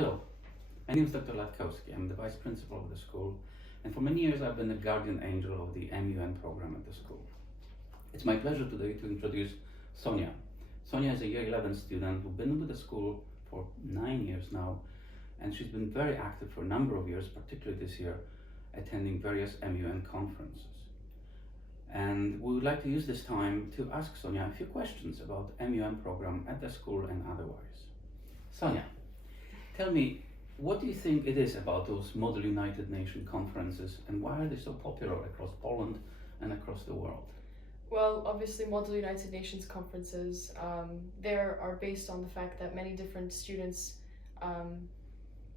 Hello, my name is Dr. Latkowski. I'm the Vice Principal of the school, and for many years I've been the guardian angel of the MUN program at the school. It's my pleasure today to introduce Sonia. Sonia is a year 11 student who's been with the school for 9 years now, and she's been very active for a number of years, particularly this year, attending various MUN conferences. And we would like to use this time to ask Sonia a few questions about MUN program at the school and otherwise. Sonia, tell me, what do you think it is about those Model United Nations conferences, and why are they so popular across Poland and across the world? Well, obviously, Model United Nations conferences, there are based on the fact that many different students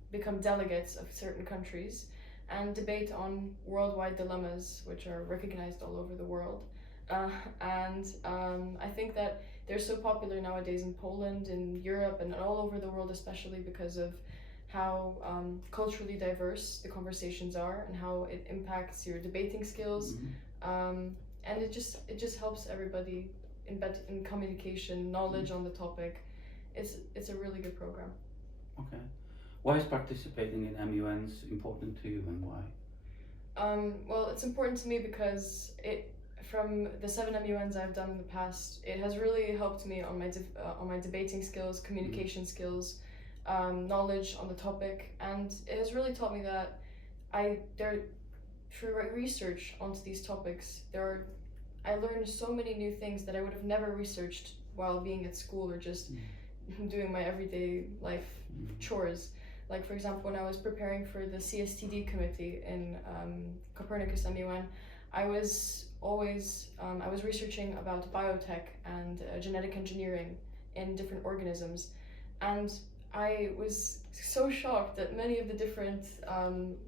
become delegates of certain countries and debate on worldwide dilemmas which are recognized all over the world. I think that they're so popular nowadays in Poland, in Europe, and all over the world, especially because of how culturally diverse the conversations are and how it impacts your debating skills. And it just helps everybody in communication, knowledge on the topic. It's a really good program. Okay. Why is participating in MUNs important to you, and why? Well, it's important to me because from the 7 MUNs I've done in the past, it has really helped me on my debating skills, communication skills, knowledge on the topic, and it has really taught me that through research onto these topics, I learned so many new things that I would have never researched while being at school or just doing my everyday life chores. Like, for example, when I was preparing for the CSTD committee in Copernicus MUN, I was researching about biotech and genetic engineering in different organisms, and I was so shocked at many of the different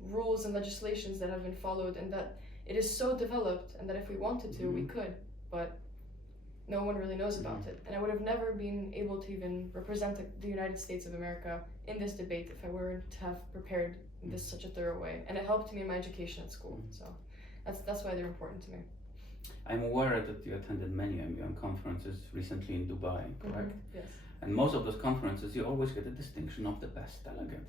rules and legislations that have been followed, and that it is so developed, and that if we wanted to, we could, but no one really knows about it. And I would have never been able to even represent the United States of America in this debate if I weren't to have prepared in such a thorough way. And it helped me in my education at school, so that's why they're important to me. I'm aware that you attended many MUN conferences recently in Dubai, correct? Yes. And most of those conferences, you always get the distinction of the best delegate.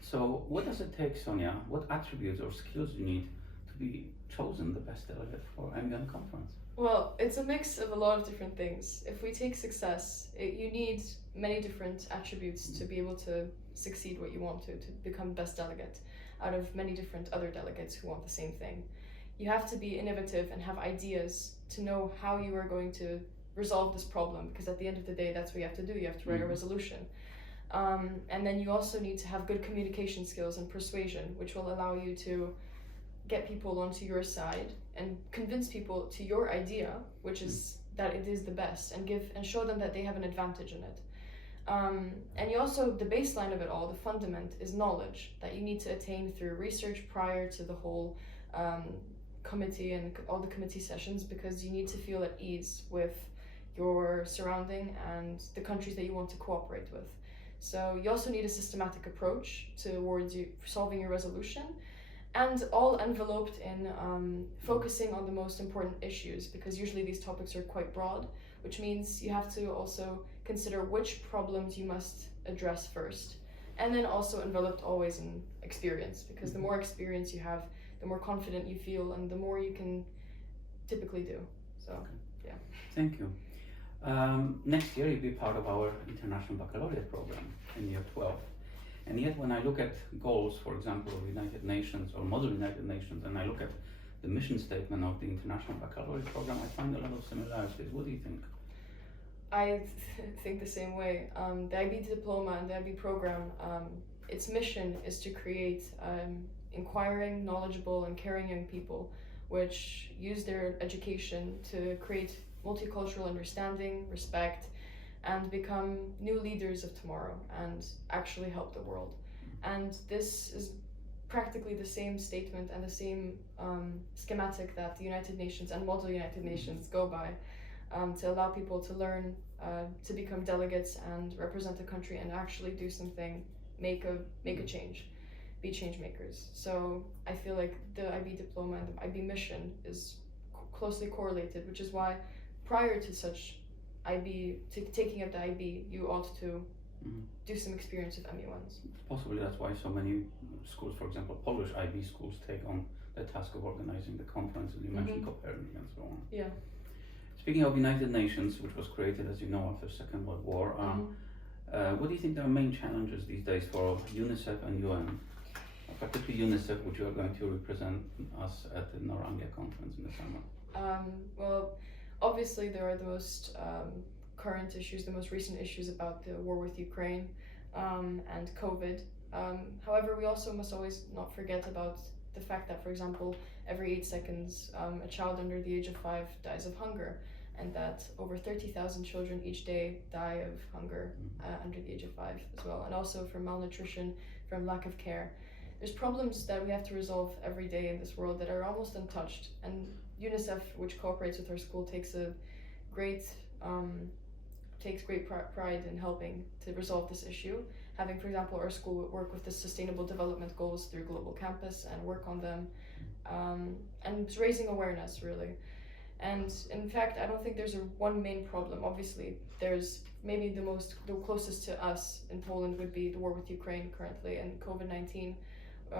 So what does it take, Sonia? What attributes or skills you need to be chosen the best delegate for MUN conference? Well, it's a mix of a lot of different things. If we take success, you need many different attributes to be able to succeed what you want to become best delegate out of many different other delegates who want the same thing. You have to be innovative and have ideas to know how you are going to resolve this problem, because at the end of the day, that's what you have to do. You have to write a resolution. And then you also need to have good communication skills and persuasion, which will allow you to get people onto your side and convince people to your idea, which is that it is the best, and show them that they have an advantage in it. And you also, the baseline of it all, the fundament, is knowledge that you need to attain through research prior to the whole committee and all the committee sessions, because you need to feel at ease with your surrounding and the countries that you want to cooperate with. So you also need a systematic approach towards solving your resolution, and all enveloped in focusing on the most important issues, because usually these topics are quite broad, which means you have to also consider which problems you must address first, and then also enveloped always in experience, because the more experience you have, the more confident you feel, and the more you can typically do. So, yeah. Thank you. Next year you'll be part of our International Baccalaureate program in year 12. And yet when I look at goals, for example, of United Nations or Model United Nations, and I look at the mission statement of the International Baccalaureate program, I find a lot of similarities. What do you think? I think the same way. The IB diploma and the IB program, its mission is to create inquiring, knowledgeable, and caring young people, which use their education to create multicultural understanding, respect, and become new leaders of tomorrow and actually help the world. And this is practically the same statement and the same schematic that the United Nations and Model United Nations go by, to allow people to learn, to become delegates and represent the country and actually do something, make a change, be change makers. So I feel like the IB diploma and the IB mission is closely correlated, which is why prior to such taking up the IB, you ought to do some experience with MUNs. Possibly that's why so many schools, for example, Polish IB schools, take on the task of organizing the conferences. You mentioned Copernic and so on. Yeah. Speaking of United Nations, which was created, as you know, after the Second World War, what do you think are main challenges these days for UNICEF and UN? Particularly UNICEF, which you are going to represent us at the Noranglia conference in the summer. Well, obviously there are the most current issues, the most recent issues about the war with Ukraine and COVID. However, we also must always not forget about the fact that, for example, every 8 seconds a child under the age of 5 dies of hunger, and that over 30,000 children each day die of hunger under the age of 5 as well, and also from malnutrition, from lack of care. There's problems that we have to resolve every day in this world that are almost untouched, and UNICEF, which cooperates with our school, takes great pride in helping to resolve this issue. Having, for example, our school work with the Sustainable Development Goals through Global Campus and work on them, and raising awareness, really. And in fact, I don't think there's one main problem. Obviously, there's maybe the closest to us in Poland would be the war with Ukraine currently, and COVID-19,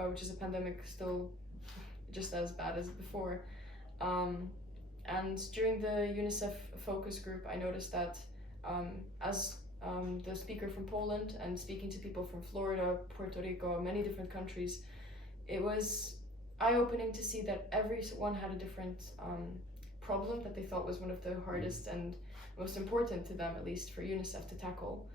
which is a pandemic still just as bad as before. And during the UNICEF focus group, I noticed that as the speaker from Poland and speaking to people from Florida, Puerto Rico, many different countries, it was eye-opening to see that everyone had a different problem that they thought was one of the hardest and most important to them, at least for UNICEF to tackle.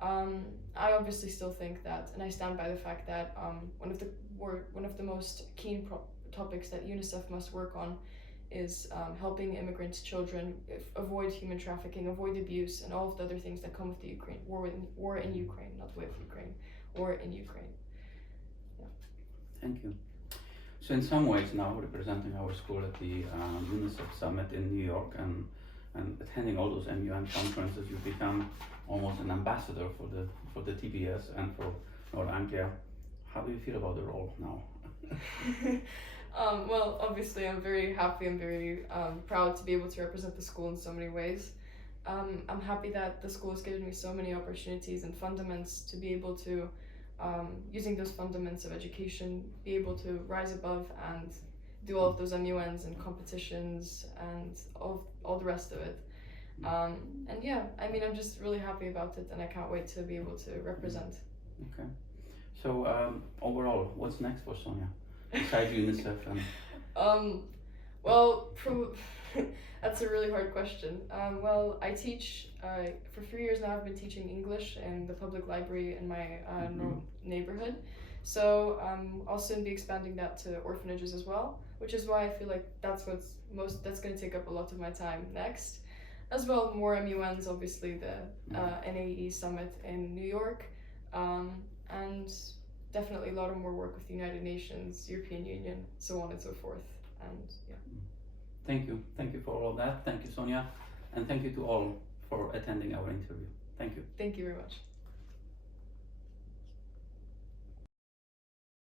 I obviously still think that, and I stand by the fact that one of the most keen topics that UNICEF must work on is helping immigrant children avoid human trafficking, avoid abuse, and all of the other things that come with the war in Ukraine, not with Ukraine, war in Ukraine. Yeah. Thank you. So in some ways now, representing our school at the UNICEF Summit in New York and attending all those MUN conferences, you've become almost an ambassador for the TBS and for Noranglia. How do you feel about the role now? Well, obviously I'm very happy and very proud to be able to represent the school in so many ways. I'm happy that the school has given me so many opportunities and fundaments to be able to, using those fundaments of education, be able to rise above and do all of those MUNs and competitions and all the rest of it. And yeah, I mean, I'm just really happy about it, and I can't wait to be able to represent. Okay. So overall, what's next for Sonia? Besides UNICEF and... Well, that's a really hard question. Well, I teach, for 3 years now I've been teaching English in the public library in my neighborhood. So I'll soon be expanding that to orphanages as well, which is why I feel like that's going to take up a lot of my time next. As well, more MUNs, obviously the NAE Summit in New York, and definitely a lot of more work with the United Nations, European Union, so on and so forth. And yeah. Thank you for all of that. Thank you, Sonia, and thank you to all for attending our interview. Thank you. Thank you very much.